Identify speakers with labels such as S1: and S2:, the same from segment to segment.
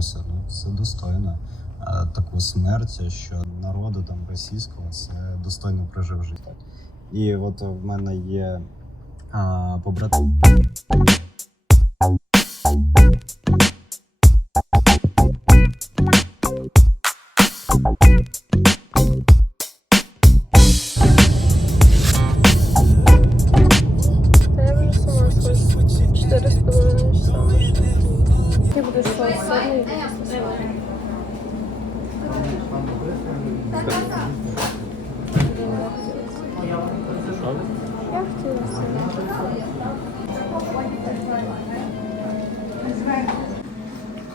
S1: задумувався, ну це достойно. Таку смерть, що народу там російського це достойно прожив життя. І от в мене є побратим.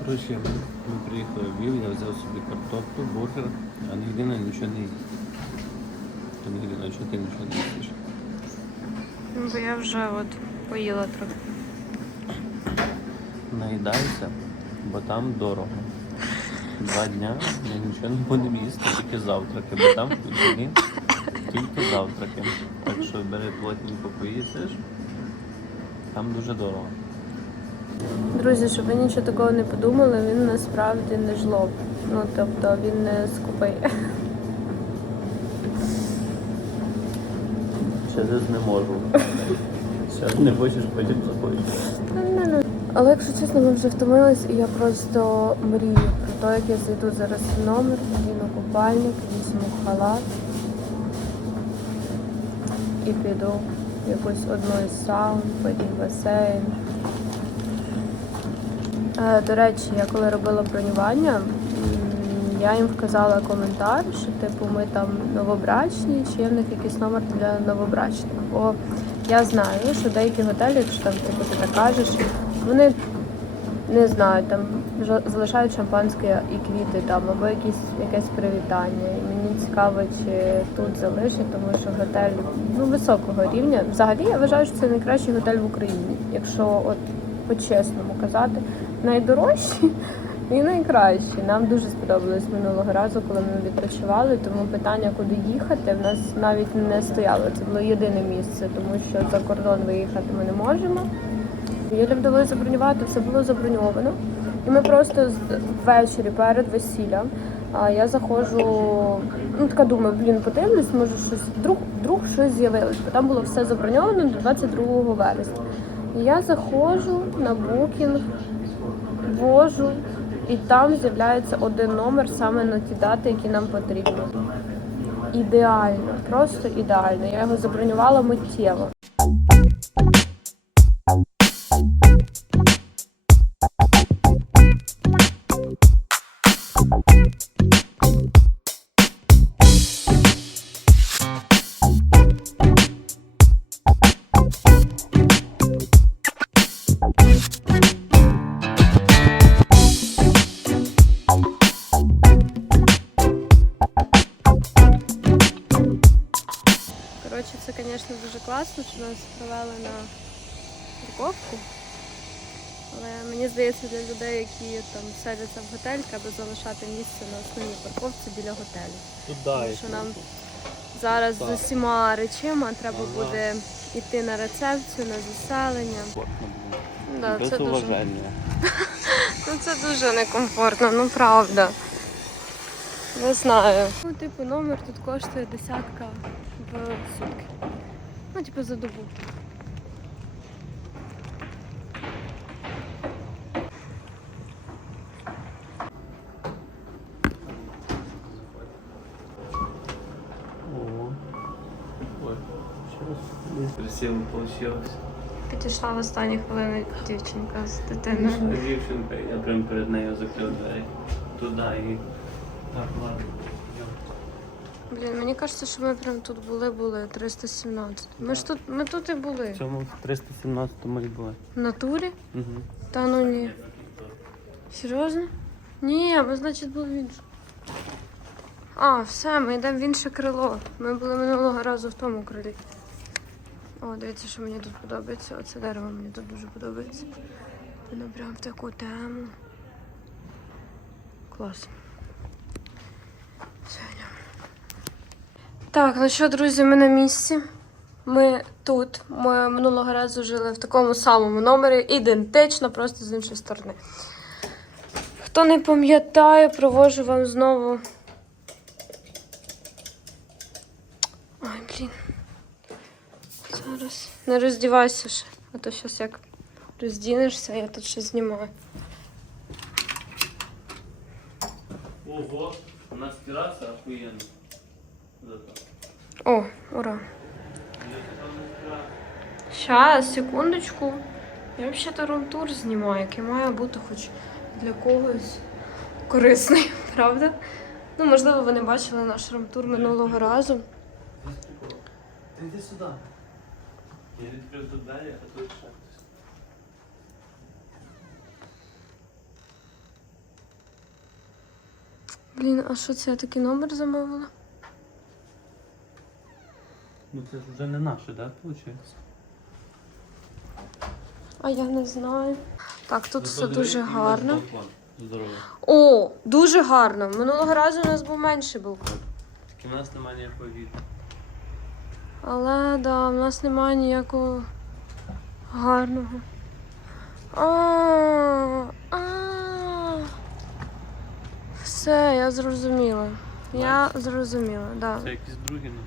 S2: Коротше, ми приїхали в Львів, я взяв собі картоплю, бургер, а ніде нічого не їсть. Та ніде, а чого ти нічого не їсиш?
S3: Ну, Бо я вже от поїла трохи.
S2: Наїдайся, бо там дорого. Два дня я нічого не буду їсти, тільки завтраки, бо там в Путіні тільки завтраки. Так що бери плотненько поїсиш, там дуже дорого.
S3: Друзі, щоб ви нічого такого не подумали, він насправді не жлоб. Ну, тобто він не скупий.
S2: Через не можу. Ще не хочеш, потім захочеш.
S3: Але якщо чесно, ми вже втомились, і я просто мрію про те, як я зайду зараз в номер, вдіну купальник, візьму халат і піду в якусь одну із саун, потім басейн. Е, До речі, я коли робила бронювання, я їм вказала коментар, що типу ми там новобрачні, чи є в них якийсь номер для новобрачних. Бо я знаю, що деякі готелі, якщо там типу, ти так кажеш, вони не знаю, там залишають шампанське і квіти там, або якісь якесь привітання. І мені цікаво, чи тут залишать, тому що готель ну, високого рівня. Взагалі я вважаю, що це найкращий готель в Україні, якщо от по-чесному казати, найдорожчий і найкращий. Нам дуже сподобалось минулого разу, коли ми відпочивали, тому питання, куди їхати, в нас навіть не стояло. Це було єдине місце, тому що за кордон виїхати ми не можемо. Юлі вдалося забронювати, все було заброньовано. І ми просто ввечері перед весіллям. А я заходжу, ну така думаю, блін, подивлюсь, може щось вдруг, вдруг щось з'явилось. Бо там було все заброньовано до 22 вересня. І я заходжу на букінг, ввожу, і там з'являється один номер саме на ті дати, які нам потрібні. Ідеально, просто ідеально. Я його забронювала миттєво. Коротше, нас провели на парковку. Але мені здається, для людей, які там селяться в готель, треба залишати місце на основній парковці біля готелю. Тому що нам зараз з усіма речима треба
S2: Ага.
S3: буде йти на рецепцію, на заселення. Да,
S2: Без
S3: це дуже, ну, це дуже некомфортно, ну правда. Не знаю. Ну, типу, номер тут коштує десятка в сутки. Ну, типу, за добу.
S2: Красиво получилось.
S3: Підійшла в останні хвилини дівчинка з дитиною.
S2: Дівчинка, я прям перед нею закрив двері. Туди і. Так, ладно.
S3: Блін, мені кажеться, що ми прям тут були, були 317. Ми ж тут, ми тут і
S2: В
S3: були.
S2: цьому 317-му і були.
S3: В натурі?
S2: Угу.
S3: Та ну ні. Серйозно? Ні, ми, значить, були в іншому. А, все, ми йдемо в інше крило. Ми були минулого разу в тому крилі. О, дивіться, що мені тут подобається. Оце дерево мені тут дуже подобається. Воно прям в таку тему. Клас. Все, йдемо. Так, ну що, друзі, ми на місці. Ми тут. Ми минулого разу жили в такому самому номері, ідентично, просто з іншої сторони. Хто не пам'ятає, провожу вам знову. Ой, блін. Зараз. Не роздівайся ще, а то зараз як роздінешся, я тут ще знімаю.
S2: Ого, у нас. Зато.
S3: О, ура. Щас, секундочку. Я взагалі рум-тур знімаю, який має бути хоч для когось корисний, правда? Ну, можливо, ви не бачили наш рум-тур минулого разу.
S2: Ти йди сюди. Я відкрив тут двері, а тут ще.
S3: Блін, а що це я такий номер замовила?
S2: Ну це ж вже не наше, так, виходить?
S3: А я не знаю. Так, тут все дуже гарно.
S2: Здорово.
S3: О, дуже гарно. Минулого разу у нас був менший балкон.
S2: Так у нас немає ніякого вітру.
S3: Але да, в нас немає ніякого гарного. А, а. Все, я зрозуміла. Я зрозуміла, да.
S2: Це якісь другі нам.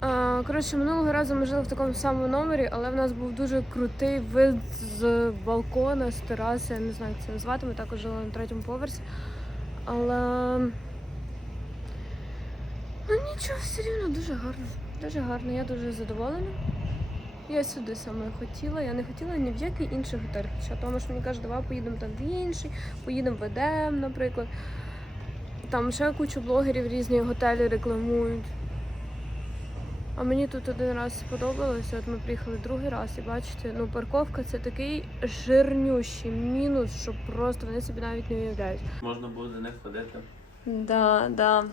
S3: Коротше, минулого разу ми жили в такому самому номері, але в нас був дуже крутий вид з балкона, з тераси, я не знаю, як це назвати. Ми також жили на третьому поверсі. Але ну нічого, все рівно дуже гарно. Дуже гарно, я дуже задоволена. Я сюди саме хотіла. Я не хотіла ні в який інший готель. Хоча Томаш мені каже, давай поїдемо там в інший, поїдемо в Едем, наприклад. Там ще кучу блогерів різні готелі рекламують. А мені тут один раз сподобалося. От ми приїхали другий раз і бачите, ну парковка це такий жирнющий мінус, що просто вони собі навіть не уявляють.
S2: Можна було до них ходити.
S3: Да, да.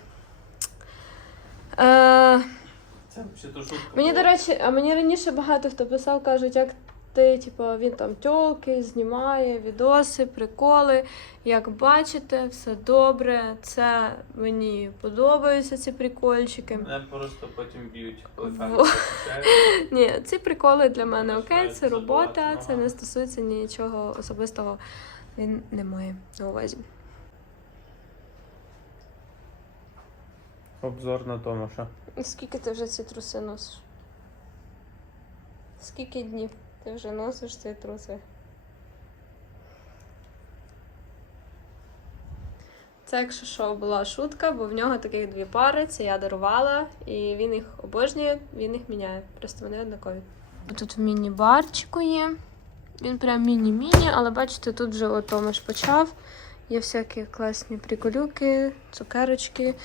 S3: Е,
S2: Це взагалі то шутка.
S3: мені,
S2: була.
S3: до речі, а мені раніше багато хто писав, кажуть, як ти, типу, він там тьолки, знімає відоси, приколи. Як бачите, все добре. Це мені подобаються ці прикольчики.
S2: Мене просто потім б'ють, коли.
S3: Ні, ці приколи для мене окей, це робота, це не стосується нічого особистого. Він не має на увазі.
S2: Обзор на Томаша.
S3: Скільки ти вже ці труси носиш? Скільки днів ти вже носиш ці труси? Це, якщо що, була шутка, бо в нього таких дві пари, це я дарувала, і він їх обожнює, він їх міняє. Просто вони однакові. Тут в міні-барчику є. Він прям міні-міні, але бачите, тут вже от Томаш почав. Є всякі класні приколюки, цукерочки,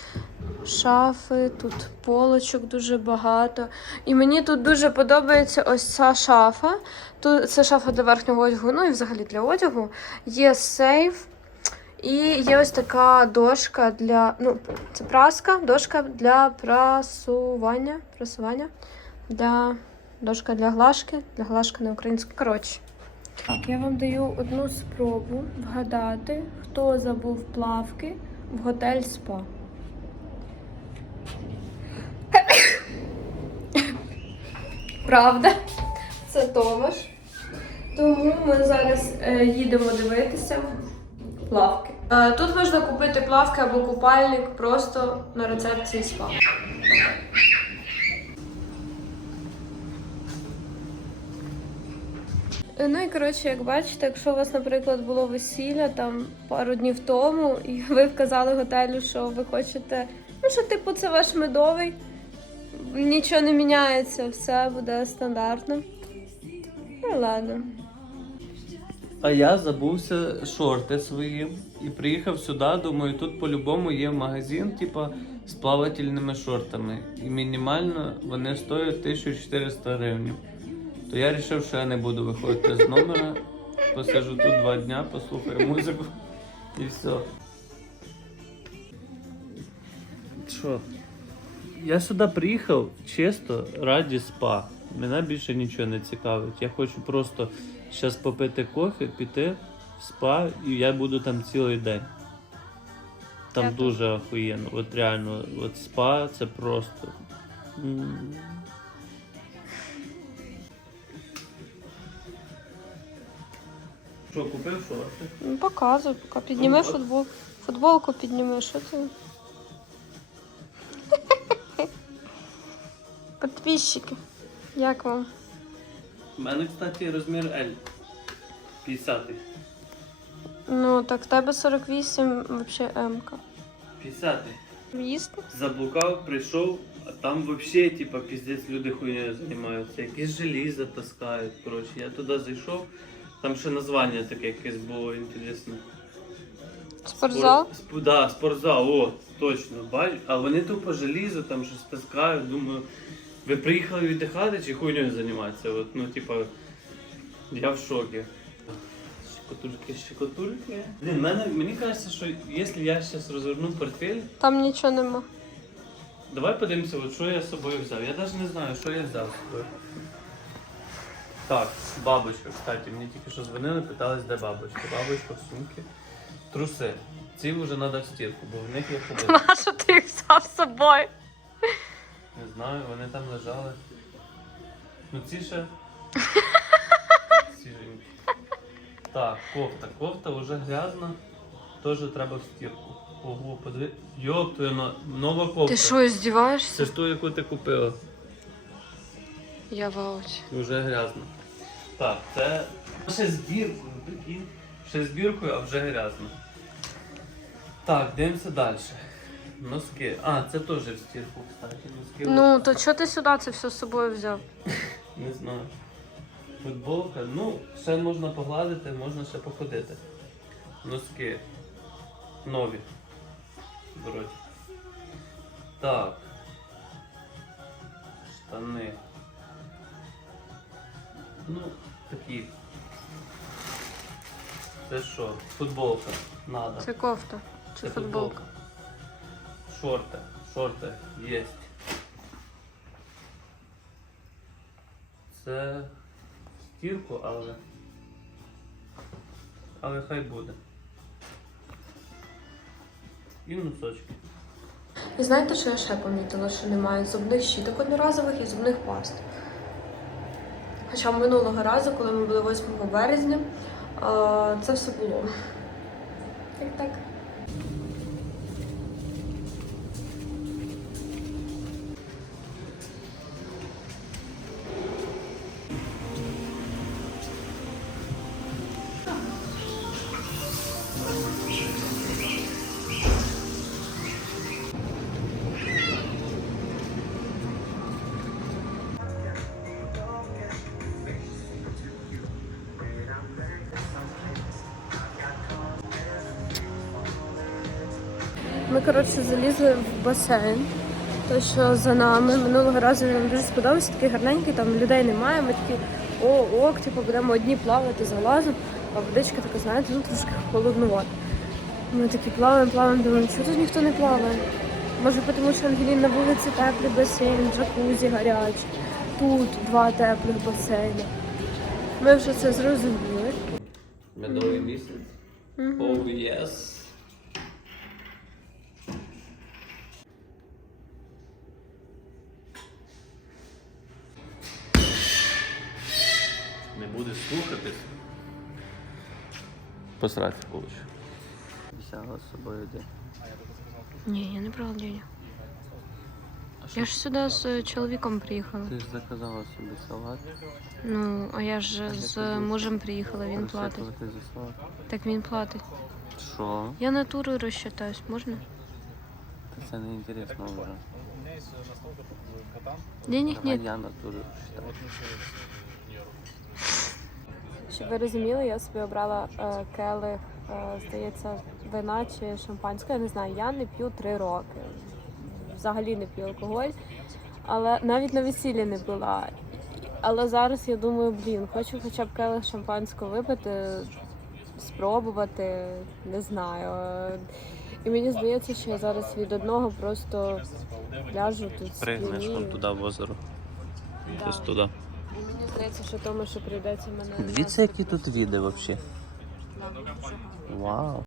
S3: шафи, тут полочок дуже багато. І мені тут дуже подобається ось ця шафа. Тут це шафа для верхнього одягу, ну і взагалі для одягу. Є сейф. І є ось така дошка для. Ну, це праска, дошка для прасування. Прасування. Для дошка для глажки, для глажки на українську. Коротше. Так, я вам даю одну спробу вгадати, хто забув плавки в готель СПА. Правда, це Томаш. Тому ми зараз е, їдемо дивитися плавки. Е, тут можна купити плавки або купальник просто на рецепції СПА. Ну і коротше, як бачите, якщо у вас, наприклад, було весілля там пару днів тому, і ви вказали готелю, що ви хочете, ну що, типу, це ваш медовий, нічого не міняється, все буде стандартно. Ну ладно.
S2: А я забувся шорти свої і приїхав сюди. Думаю, тут по-любому є магазин, типа з плавательними шортами. І мінімально вони стоять 1400 гривень. То я вирішив, що я не буду виходити з номера. Посижу тут два дня, послухаю музику і все. Що? Я сюди приїхав чисто раді спа. Мене більше нічого не цікавить. Я хочу просто зараз попити кофе, піти в спа, і я буду там цілий день. Там
S3: Дякую.
S2: дуже охуєнно. От реально, от спа це просто. Що, купив шорти?
S3: Ну, показуй, поки підніми
S2: Ну,
S3: футбол. Футболку підніми, що ти? Підписчики. Як вам?
S2: У мене, кстати, розмір L. 50.
S3: Ну, так в тебе 48, взагалі М-ка.
S2: 50.
S3: Їсти?
S2: Заблукав, прийшов, а там вообще, типа, піздець, люди хуйнею займаються. Якісь желізо таскають. Коротше, я туди зайшов, там ще названня таке якесь було інтересне.
S3: Спортзал?
S2: Спор- да, спортзал, о, точно. Бач, а вони тупо желізо там щось таскають. Думаю, ви приїхали віддихати чи хуйнею займатися? От, ну, типа, я в шокі. Щекотульки, щекотульки. Блін, мене, мені кажеться, що якщо я зараз розверну портфель,
S3: Там нічого нема.
S2: Давай подивимося, от що я з собою взяв. Я навіть не знаю, що я взяв з собою. Так, бабочка, кстати, мені тільки що дзвонили, питались, де бабочка. Бабочка в сумці. Труси. Ці вже треба в стірку, бо в них є ходити.
S3: На що ти їх взяв з собою?
S2: Не знаю, вони там лежали. Ну ці ще. Свіженькі. Так, кофта. Кофта вже грязна. Теж треба в стірку. Ого, подиви. Йоп, твою на- нова кофта.
S3: Ти що, здіваєшся?
S2: Це ж ту, яку ти купила.
S3: Я в ауті.
S2: Вже грязно. Так, це ще збіркою, прикинь. Ще збіркою, а вже грязно. Так, дивимося далі. Носки. А, це теж в стірку, кстати. Носки.
S3: Ну, то чого ти сюди це все з собою взяв?
S2: Не знаю. Футболка. Ну, ще можна погладити, можна ще походити. Носки. Нові. Вроді. Так. Штани. Ну, такі. Це що? Футболка. Надо.
S3: Це кофта чи
S2: Це
S3: футболка?
S2: Шорти. Шорти є. Це стірку, але. Але хай буде. І носочки.
S3: І знаєте, що я ще помітила, що немає зубних щіток одноразових і зубних паст. Хоча минулого разу, коли ми були 8 березня, це все було. Як так? Ми, коротше, залізли в басейн. То, що за нами минулого разу нам дуже сподобався, такий гарненький, там людей немає. Ми такі, о, ок, типу, будемо одні плавати, залазимо, а водичка така, знаєте, ну трошки холоднувата. Ми такі плаваємо, плаваємо, думаємо, чого тут ніхто не плаває? Може, тому що Ангелін на вулиці теплий басейн, джакузі гарячий, тут два теплих басейни. Ми вже це зрозуміли.
S2: Медовий місяць. Oh yes. слухатись. Посрати получу. Взяла з собою де.
S3: Ні, я не брала денег. Я ж сюди з чоловіком приїхала.
S2: Ти ж заказала собі салат.
S3: Ну, а я ж з мужем приїхала, він платить.
S2: Розчитувати за салат.
S3: Так він платить.
S2: Що?
S3: Я натурою розчитаюсь, можна?
S2: Та це не інтересно вже.
S3: Денег
S2: Давай
S3: ні.
S2: я натуру розчитаю.
S3: Щоб ви розуміли, я собі обрала е, келих, е, здається, вина чи шампанського. Я не знаю, я не п'ю три роки. Взагалі не п'ю алкоголь. Але навіть на весіллі не була. Але зараз я думаю, блін, хочу хоча б келих шампанського випити, спробувати, не знаю. І мені здається, що я зараз від одного просто ляжу тут
S2: Пригнеш вон туди в озеро.
S3: Да.
S2: Десь туди.
S3: Здається, що тому, що прийдеться мене.
S2: Дивіться, які тут віди взагалі. Вау.